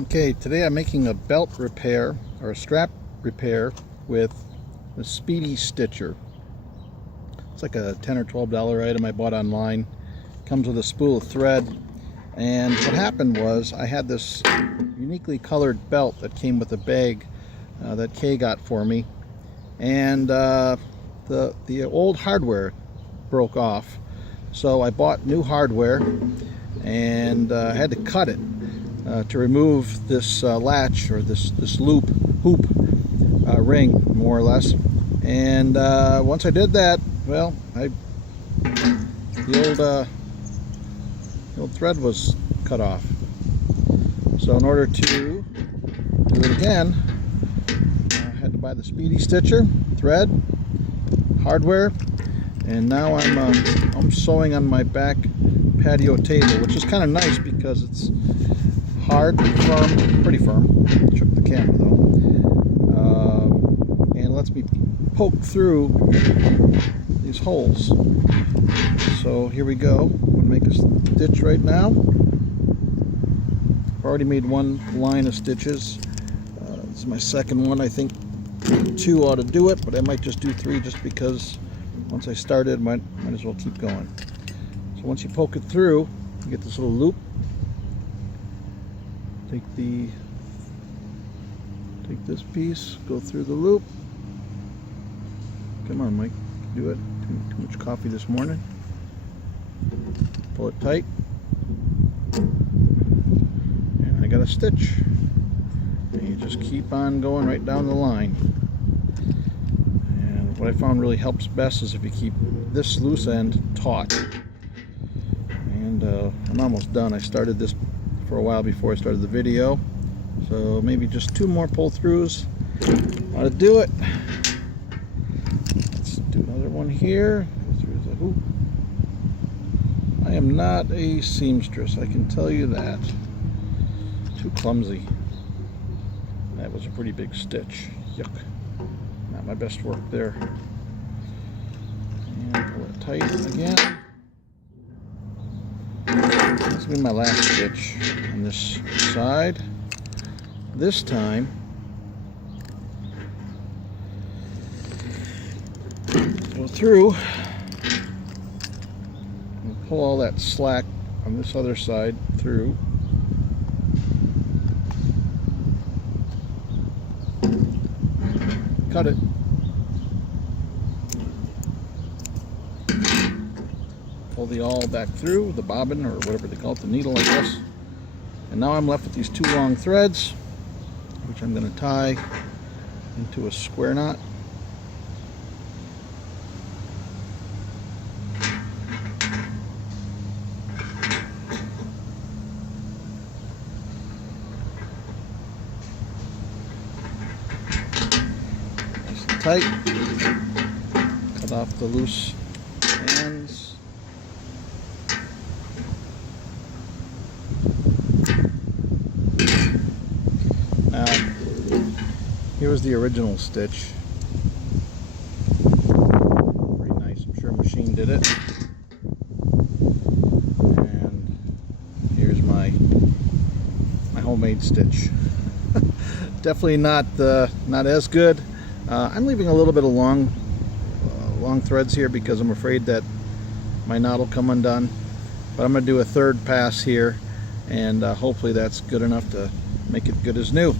Okay, today I'm making a belt repair or a strap repair with the Speedy Stitcher. It's like a $10 or $12 item I bought online. Comes with a spool of thread, and what happened was I had this uniquely colored belt that came with a bag that Kay got for me, and the old hardware broke off, so I bought new hardware and had to cut it to remove this latch, or this hoop ring, more or less. And once I did that, well, the old thread was cut off. So in order to do it again, I had to buy the Speedy Stitcher, thread, hardware, and now I'm sewing on my back patio table, which is kind of nice because it's hard, firm, pretty firm. Shook the camera though, and lets me poke through these holes. So here we go. I'm gonna make a stitch right now. I've already made one line of stitches. This is my second one. I think 2 ought to do it, but I might just do 3 just because once I started, might as well keep going. So once you poke it through, you get this little loop. Take this piece, go through the loop. Come on, Mike, do it. Too much coffee this morning. Pull it tight, and I got a stitch. And you just keep on going right down the line. And what I found really helps best is if you keep this loose end taut. And I'm almost done. I started this for a while before I started the video, so maybe just 2 more pull-throughs ought to do it. Let's do another one here. Go through the hoop. I am not a seamstress, I can tell you that. Too clumsy. That was a pretty big stitch. Yuck. Not my best work there. And pull it tight again. This will be my last stitch on this side. This time, go through and pull all that slack on this other side through. Cut it. Pull the awl back through, the bobbin, or whatever they call it, the needle, I guess. And now I'm left with these 2 long threads, which I'm going to tie into a square knot. Nice and tight. Cut off the loose ends. Now, here's the original stitch. Pretty nice. I'm sure a machine did it. And here's my homemade stitch. Definitely not as good. I'm leaving a little bit of long threads here because I'm afraid that my knot will come undone. But I'm going to do a 3rd pass here, and hopefully that's good enough to make it good as new.